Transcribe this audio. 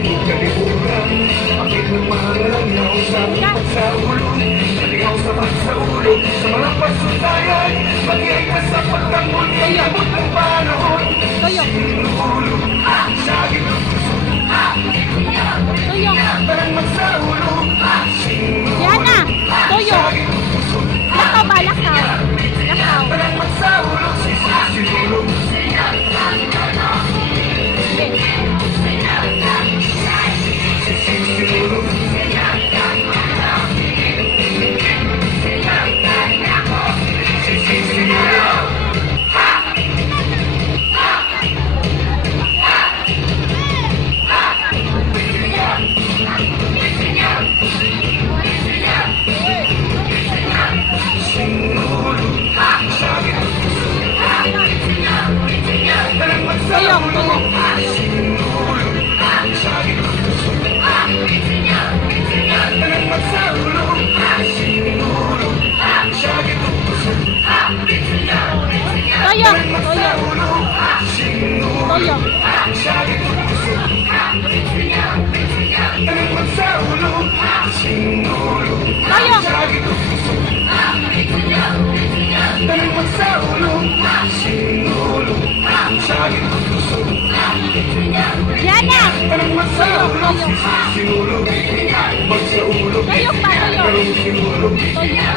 kalibutan. Bakit nagmahalangaw sa pagsaulo? Naligaw sa pagsaulo, sa mga pasutayan. Mag-iay ka sa pagtanggol, pag-abot ng panahon. Sinulo, sa gitong puso. Parang magsaulo. Diana, Toyo. Lakaw ba? Lakaw. Lakaw. Parang magsaulo. Sinulo. Toyo, Toyo. Toyo, Toyo. Toyo. Diana! Toyo, Toyo. Toyo pa, Toyo. Toyo.